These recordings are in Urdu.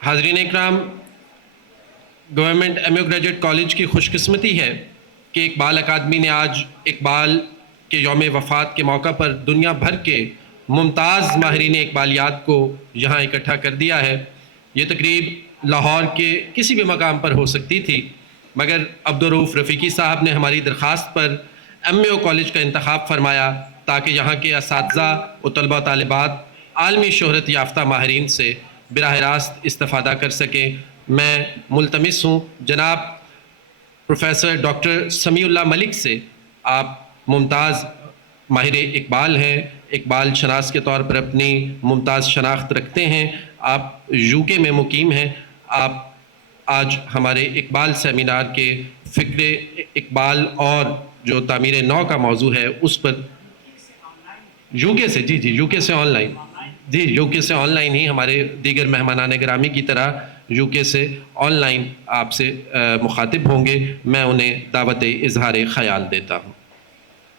حاضرین اکرام، government M U graduate college کی خوش قسمتی ہے کہ اقبال اکیڈمی نے آج اقبال کے یوم وفات کے موقع پر دنیا بھر کے ممتاز ماہرین اقبالیات کو یہاں اکٹھا کر دیا ہے۔ یہ تقریب لاہور کے کسی بھی مقام پر ہو سکتی تھی، مگر عبدالرؤف رفیقی صاحب نے ہماری درخواست پر ایم یو کالج کا انتخاب فرمایا تاکہ یہاں کے اساتذہ و طلبہ و طالبات عالمی شہرت یافتہ ماہرین سے براہ راست استفادہ کر سکیں۔ میں ملتمس ہوں جناب پروفیسر ڈاکٹر سمیع اللہ ملک سے، آپ ممتاز ماہر اقبال ہیں، اقبال شناس کے طور پر اپنی ممتاز شناخت رکھتے ہیں، آپ یو کے میں مقیم ہیں، آپ آج ہمارے اقبال سیمینار کے فکر اقبال اور جو تعمیر نو کا موضوع ہے اس پر یو کے سے یو کے سے آن لائن یو کے سے آن لائن ہی ہمارے دیگر مہمانان گرامی کی طرح یو کے سے آن لائن آپ سے مخاطب ہوں گے۔ میں انہیں دعوت اظہار خیال دیتا ہوں۔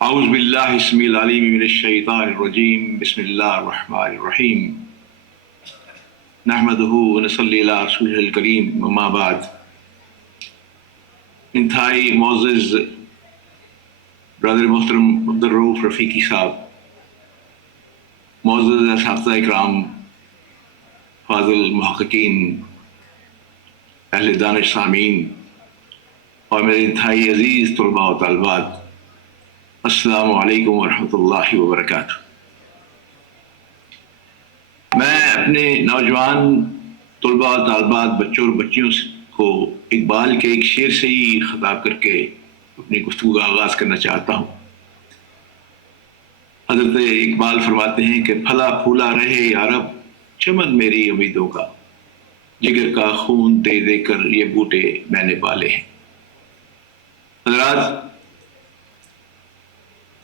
اعوذ باللہ السمیع العلیم من الشیطان الرجیم، بسم اللہ الرحمن الرحیم، نحمدہ ونصلی علی رسولہ الکریم، اما بعد۔ انتہائی معزز برادر محترم عبدالرؤف رفیقی صاحب، معزز اساتذہ اکرام، فاضل محققین، اہل دانش سامعین اور میرے انتہائی عزیز طلباء و طالبات، السلام علیکم ورحمۃ اللہ وبرکاتہ۔ میں اپنے نوجوان طلباء و طالبات، بچوں اور بچیوں کو اقبال کے ایک شعر سے ہی خطاب کر کے اپنی گفتگو کا آغاز کرنا چاہتا ہوں۔ حضرت اقبال فرماتے ہیں کہ پھلا پھولا رہے یارب چمن میری امیدوں کا، جگر کا خون دے دے کر یہ بوٹے میں نے پالے ہیں۔ حضرات،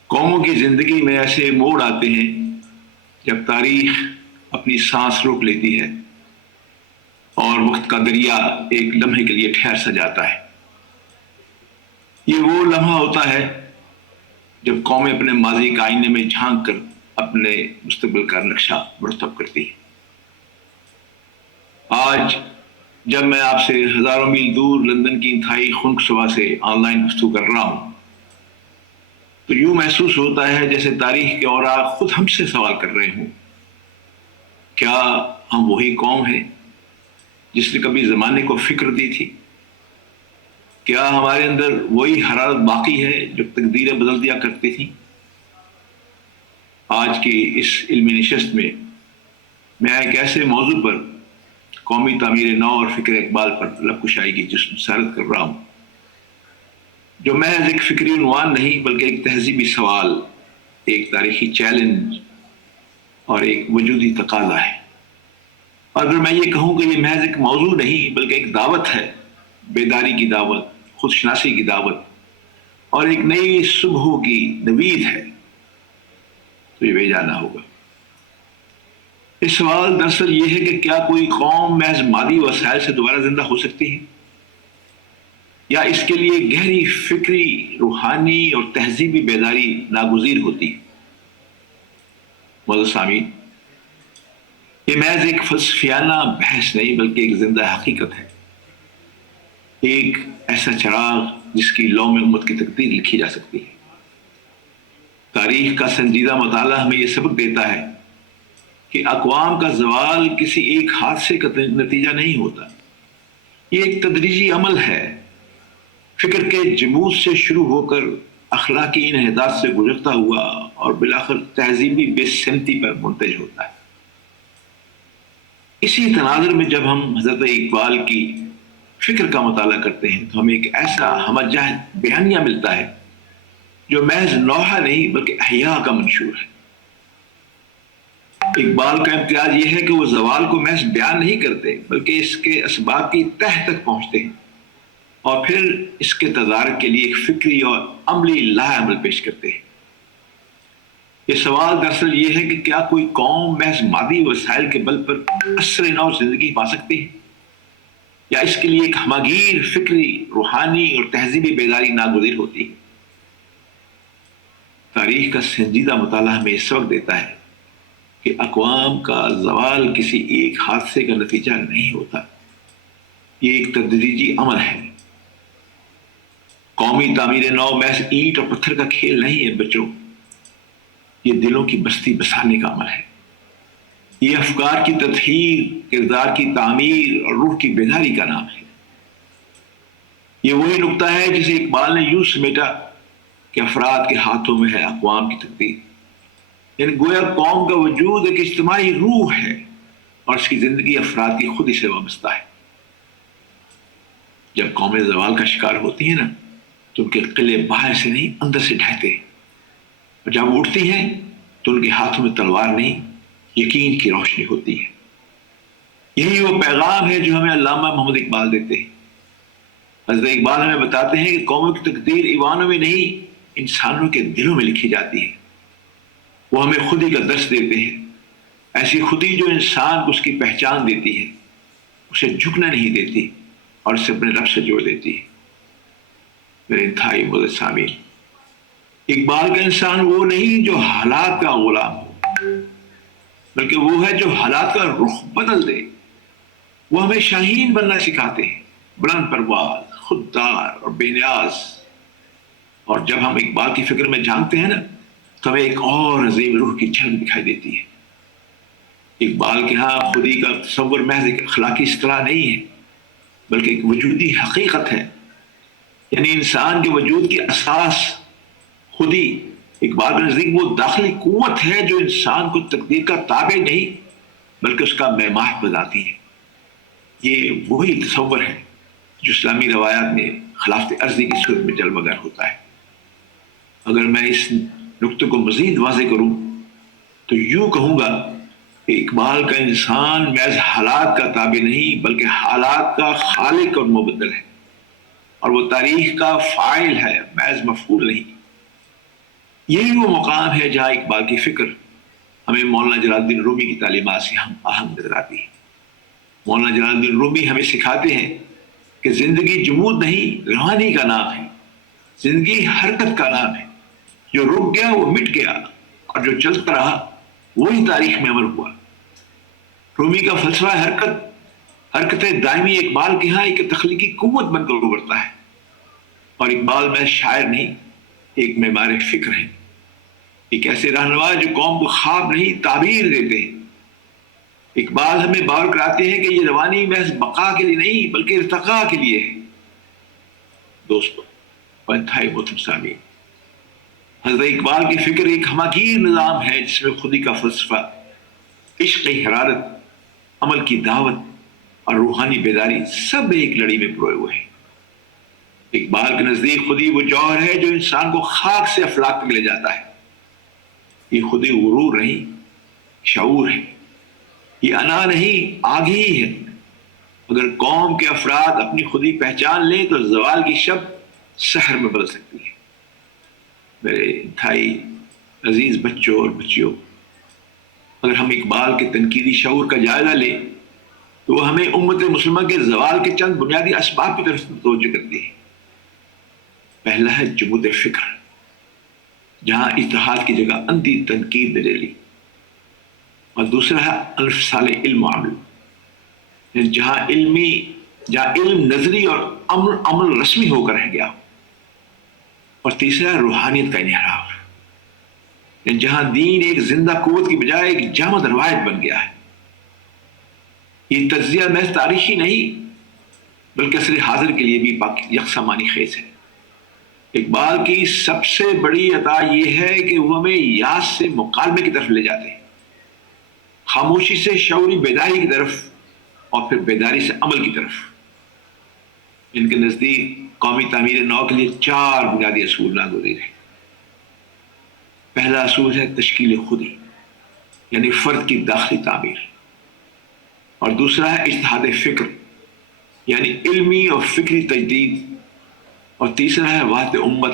قوموں کی زندگی میں ایسے موڑ آتے ہیں جب تاریخ اپنی سانس روک لیتی ہے اور وقت کا دریا ایک لمحے کے لیے ٹھہر سا جاتا ہے۔ یہ وہ لمحہ ہوتا ہے جب قومیں اپنے ماضی کے آئینے میں جھانک کر اپنے مستقبل کا نقشہ مرتب کرتی ہیں۔ آج جب میں آپ سے ہزاروں میل دور لندن کی انتہائی خنک صبح سے آن لائن گفتگو کر رہا ہوں تو یوں محسوس ہوتا ہے جیسے تاریخ کے اوراق خود ہم سے سوال کر رہے ہوں، کیا ہم وہی قوم ہیں جس نے کبھی زمانے کو فکر دی تھی؟ کیا ہمارے اندر وہی حرارت باقی ہے جو تقدیریں بدل دیا کرتی تھیں؟ آج کی اس علمی نشست میں ایک ایسے موضوع پر، قومی تعمیر نو اور فکر اقبال پر طلب کشائی کی جسم سرد کر رہا ہوں، جو محض ایک فکری عنوان نہیں بلکہ ایک تہذیبی سوال، ایک تاریخی چیلنج اور ایک وجودی تقاضا ہے۔ اور اگر میں یہ کہوں کہ یہ محض ایک موضوع نہیں بلکہ ایک دعوت ہے، بیداری کی دعوت، خود شناسی کی دعوت اور ایک نئی صبح کی نوید ہے، تو یہ بے جانا ہوگا۔ اس سوال دراصل یہ ہے کہ کیا کوئی قوم محض مادی وسائل سے دوبارہ زندہ ہو سکتی ہے، یا اس کے لیے گہری فکری، روحانی اور تہذیبی بیداری ناگزیر ہوتی ہے؟ معزز سامعین، یہ محض ایک فلسفیانہ بحث نہیں بلکہ ایک زندہ حقیقت ہے، ایک ایسا چراغ جس کی لو میں امت کی تقدیر لکھی جا سکتی ہے۔ تاریخ کا سنجیدہ مطالعہ ہمیں یہ سبق دیتا ہے کہ اقوام کا زوال کسی ایک حادثے کا نتیجہ نہیں ہوتا، یہ ایک تدریجی عمل ہے، فکر کے جمود سے شروع ہو کر اخلاقی انحطاط سے گزرتا ہوا اور بالآخر تہذیبی بے سمتی پر منتج ہوتا ہے۔ اسی تناظر میں جب ہم حضرت اقبال کی فکر کا مطالعہ کرتے ہیں تو ہمیں ایک ایسا ہمجہ بیانیہ ملتا ہے جو محض نوحہ نہیں بلکہ احیاء کا منشور ہے۔ اقبال کا امتیاز یہ ہے کہ وہ زوال کو محض بیان نہیں کرتے بلکہ اس کے اسباب کی تہ تک پہنچتے ہیں اور پھر اس کے تدارک کے لیے ایک فکری اور عملی لائحہ عمل پیش کرتے ہیں۔ یہ سوال دراصل یہ ہے کہ کیا کوئی قوم محض مادی وسائل کے بل پر عصر نو زندگی پا سکتی ہے، یا اس کے لیے ایک ہماگیر فکری، روحانی اور تہذیبی بیداری ناگزیر ہوتی ہے؟ تاریخ کا سنجیدہ مطالعہ ہمیں یہ سبق دیتا ہے کہ اقوام کا زوال کسی ایک حادثے کا نتیجہ نہیں ہوتا، یہ ایک تدریجی عمل ہے۔ قومی تعمیر نو محض اینٹ اور پتھر کا کھیل نہیں ہے بچوں، یہ دلوں کی بستی بسانے کا عمل ہے، یہ افکار کی تطہیر، کردار کی تعمیر اور روح کی بیداری کا نام ہے۔ یہ وہی نقطہ ہے جسے اقبال نے یوں سمیٹا کہ افراد کے ہاتھوں میں ہے اقوام کی تقدیر، یعنی گویا قوم کا وجود ایک اجتماعی روح ہے اور اس کی زندگی افراد کی خودی سے وابستہ ہے۔ جب قومیں زوال کا شکار ہوتی ہیں نا تو ان کے قلعے باہر سے نہیں اندر سے ڈھہتے، اور جب اٹھتی ہیں تو ان کے ہاتھوں میں تلوار نہیں یقین کی روشنی ہوتی ہے۔ یہی وہ پیغام ہے جو ہمیں علامہ محمد اقبال دیتے ہیں۔ حضرت اقبال ہمیں بتاتے ہیں کہ قوموں کی تقدیر ایوانوں میں نہیں انسانوں کے دلوں میں لکھی جاتی ہے۔ وہ ہمیں خودی کا درس دیتے ہیں، ایسی خودی جو انسان کو اس کی پہچان دیتی ہے، اسے جھکنا نہیں دیتی اور اسے اپنے رب سے جوڑ دیتی ہے۔ میرے انتہائی معزز سامعین، اقبال کا انسان وہ نہیں جو حالات کا غلام ہو، بلکہ وہ ہے جو حالات کا رخ بدل دے۔ وہ ہمیں شاہین بننا سکھاتے ہیں، بلند پرواز، خوددار اور بے نیاز۔ اور جب ہم اقبال کی فکر میں جھانکتے ہیں نا تو ہمیں ایک اور عظیم روح کی جھلک دکھائی دیتی ہے۔ اقبال کے ہاں خودی کا تصور محض ایک اخلاقی اصطلاح نہیں ہے بلکہ ایک وجودی حقیقت ہے، یعنی انسان کے وجود کی اساس خودی اقبال کے نزدیک وہ داخلی قوت ہے جو انسان کو تقدیر کا تابع نہیں بلکہ اس کا معمار بناتی ہے۔ یہ وہی تصور ہے جو اسلامی روایات میں خلافت عرضی کی صورت میں جلوگر ہوتا ہے۔ اگر میں اس نقطے کو مزید واضح کروں تو یوں کہوں گا کہ اقبال کا انسان محض حالات کا تابع نہیں بلکہ حالات کا خالق اور مبدل ہے، اور وہ تاریخ کا فاعل ہے محض مفعول نہیں۔ یہی وہ مقام ہے جہاں اقبال کی فکر ہمیں مولانا جلال الدین رومی کی تعلیمات سے ہم آہنگ نظر آتی ہے۔ مولانا جلال الدین رومی ہمیں سکھاتے ہیں کہ زندگی جمود نہیں روحانی کا نام ہے، زندگی حرکت کا نام ہے، جو رک گیا وہ مٹ گیا اور جو چلتا رہا وہی تاریخ میں عمل ہوا۔ رومی کا فلسفہ حرکت دائمی اقبال کے ہاں ایک تخلیقی قوت بن کر ابھرتا ہے، اور اقبال میں شاعر نہیں ایک معمار فکر ہے، ایک ایسے رہنما جو قوم کو خواب نہیں تعبیر دیتے ہیں۔ اقبال ہمیں باور کراتے ہیں کہ یہ روانی محض بقا کے لیے نہیں بلکہ ارتقاء کے لیے ہے۔ دوستو اور انتہائی محترم سامعین، حضرت اقبال کی فکر ایک ہماگیر نظام ہے جس میں خودی کا فلسفہ، عشق حرارت، عمل کی دعوت اور روحانی بیداری سب ایک لڑی میں پروئے ہوئے ہیں۔ اقبال کے نزدیک خودی وہ جوہر ہے جو انسان کو خاک سے افلاک تک لے جاتا ہے۔ یہ خودی غرور نہیں، شعور ہے، یہ انا نہیں، آگ ہی ہے۔ اگر قوم کے افراد اپنی خودی پہچان لیں تو زوال کی شب سحر میں بدل سکتی ہے۔ میرے انتہائی عزیز بچوں اور بچیوں، اگر ہم اقبال کے تنقیدی شعور کا جائزہ لیں تو وہ ہمیں امت مسلمہ کے زوال کے چند بنیادی اسباب کی طرف متوجہ کرتی ہے۔ پہلا ہے جمود فکر، جہاں اجتہاد کی جگہ اندھی تنقید نے لے لی، اور دوسرا ہے انفصال علم و عمل، جہاں علم نظری اور عمل رسمی ہو کر رہ گیا، اور تیسرا ہے روحانیت کا انحراف، جہاں دین ایک زندہ قوت کی بجائے ایک جامد روایت بن گیا ہے۔ یہ تجزیہ محض تاریخی نہیں بلکہ عصر حاضر کے لیے بھی یکساں معنی خیز ہے۔ اقبال کی سب سے بڑی عطا یہ ہے کہ وہ ہمیں یاس سے مکالمے کی طرف لے جاتے ہیں، خاموشی سے شعوری بیداری کی طرف، اور پھر بیداری سے عمل کی طرف۔ ان کے نزدیک قومی تعمیر نو کے لیے 4 بنیادی اصول ناگزیر ہیں۔ پہلا اصول ہے تشکیل خودی، یعنی فرد کی داخلی تعمیر، اور دوسرا ہے اجتہاد فکر، یعنی علمی اور فکری تجدید، اور تیسرا ہے وحدت امت،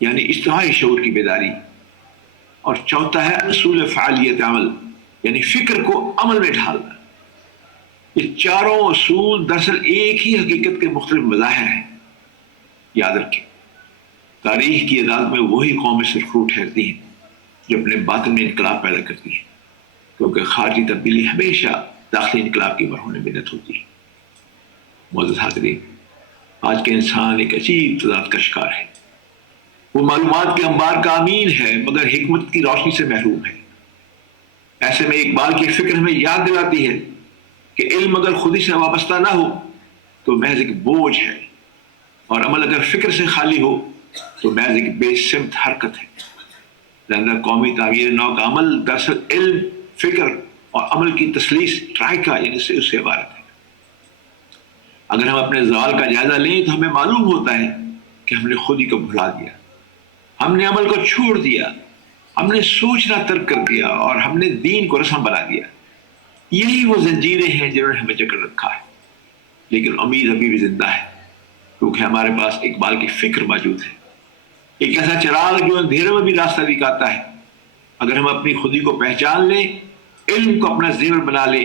یعنی اجتماعی شعور کی بیداری، اور چوتھا ہے اصول فعالیت عمل، یعنی فکر کو عمل میں ڈھالنا۔ یہ چاروں اصول دراصل ایک ہی حقیقت کے مختلف مظاہر ہیں۔ یاد رکھیں، تاریخ کی عدالت میں وہی قومیں سرخرو ٹھہرتی ہیں جو اپنے باطن میں انقلاب پیدا کرتی ہیں۔ کیونکہ خارجی تبدیلی ہمیشہ داخلی انقلاب کی مرہون منت ہوتی ہے۔ معزز حاضرین، آج کا انسان ایک عجیب تضاد کا شکار ہے۔ وہ معلومات کے انبار کا امین ہے مگر حکمت کی روشنی سے محروم ہے۔ ایسے میں اقبال کی فکر ہمیں یاد دلاتی ہے کہ علم اگر خودی سے وابستہ نہ ہو تو محض ایک بوجھ ہے، اور عمل اگر فکر سے خالی ہو تو محض ایک بے سمت حرکت ہے۔ لہذا قومی تعمیر نو کا عمل دراصل علم، فکر اور عمل کی تسلیس ٹرائکا یعنی سے اس سے عبارت ہے۔ اگر ہم اپنے زوال کا جائزہ لیں تو ہمیں معلوم ہوتا ہے کہ ہم نے خودی کو بھلا دیا، ہم نے عمل کو چھوڑ دیا، ہم نے سوچنا ترک کر دیا اور ہم نے دین کو رسم بنا دیا۔ یہی وہ زنجیریں ہیں جنہوں نے ہمیں جکڑ رکھا ہے، لیکن امید ابھی بھی زندہ ہے کیونکہ ہمارے پاس اقبال کی فکر موجود ہے، ایک ایسا چراغ جو اندھیروں میں بھی راستہ دکھاتا ہے۔ اگر ہم اپنی خودی کو پہچان لیں، علم کو اپنا زیور بنا لیں،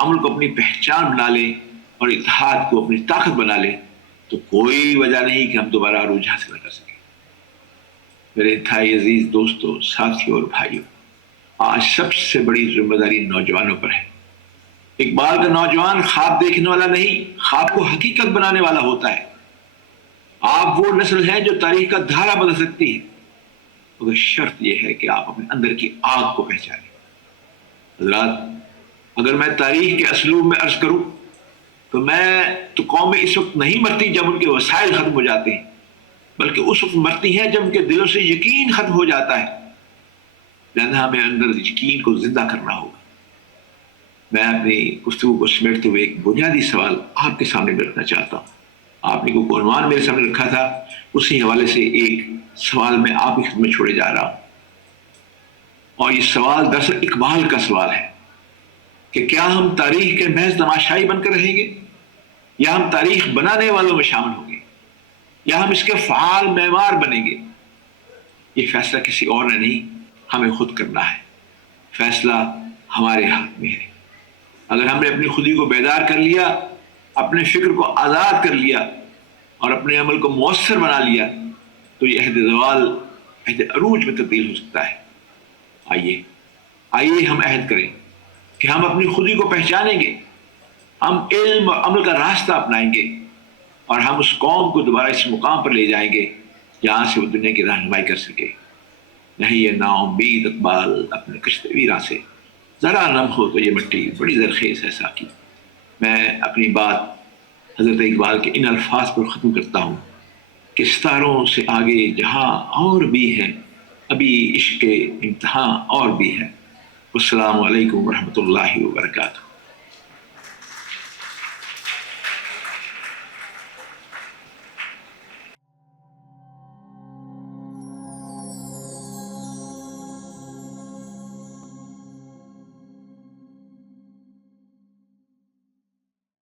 عمل کو اپنی پہچان بنا لیں اور اتحاد کو اپنی طاقت بنا لیں تو کوئی وجہ نہیں کہ ہم دوبارہ عروج حاصل نہ کر سکیں۔ میرے انتہائی عزیز دوستوں، ساتھیوں اور بھائیوں، آج سب سے بڑی ذمہ داری نوجوانوں پر ہے۔ اقبال کا نوجوان خواب دیکھنے والا نہیں، خواب کو حقیقت بنانے والا ہوتا ہے۔ آپ وہ نسل ہیں جو تاریخ کا دھارا بدل سکتی ہے، مگر شرط یہ ہے کہ آپ اپنے اندر کی آگ کو پہچانیں۔ حضرات، اگر میں تاریخ کے اسلوب میں عرض کروں تو قومیں اس وقت نہیں مرتی جب ان کے وسائل ختم ہو جاتے ہیں، بلکہ اس وقت مرتی ہیں جب ان کے دلوں سے یقین ختم ہو جاتا ہے۔ لہذا ہمیں اندر یقین کو زندہ کرنا ہوگا۔ میں اپنی گفتگو کو سمیٹتے ہوئے ایک بنیادی سوال آپ کے سامنے میں رکھنا چاہتا ہوں۔ آپ نے کوئی عنوان میرے سامنے رکھا تھا، اسی حوالے سے ایک سوال میں آپ کی خدمت میں چھوڑے جا رہا ہوں، اور یہ سوال دراصل اقبال کا سوال ہے کہ کیا ہم تاریخ کے محض تماشائی بن کر رہیں گے، یا ہم تاریخ بنانے والوں میں شامل ہوں گے، یا ہم اس کے فعال معمار بنیں گے؟ یہ فیصلہ کسی اور نے نہیں، ہمیں خود کرنا ہے۔ فیصلہ ہمارے ہاتھ میں ہے۔ اگر ہم نے اپنی خودی کو بیدار کر لیا، اپنے فکر کو آزاد کر لیا اور اپنے عمل کو مؤثر بنا لیا تو یہ عہد زوال عہد عروج میں تبدیل ہو سکتا ہے۔ آئیے ہم عہد کریں کہ ہم اپنی خودی کو پہچانیں گے، ہم علم اور عمل کا راستہ اپنائیں گے، اور ہم اس قوم کو دوبارہ اس مقام پر لے جائیں گے جہاں سے وہ دنیا کی رہنمائی کر سکے۔ نہیں یہ نا امید اقبال اپنے کشت ویراں سے، ذرا نم ہو تو یہ مٹی بڑی زرخیز ہے ساقی۔ میں اپنی بات حضرت اقبال کے ان الفاظ پر ختم کرتا ہوں کہ ستاروں سے آگے جہاں اور بھی ہے، ابھی عشق کے امتحان اور بھی ہے۔ السلام علیکم ورحمۃ اللہ وبرکاتہ۔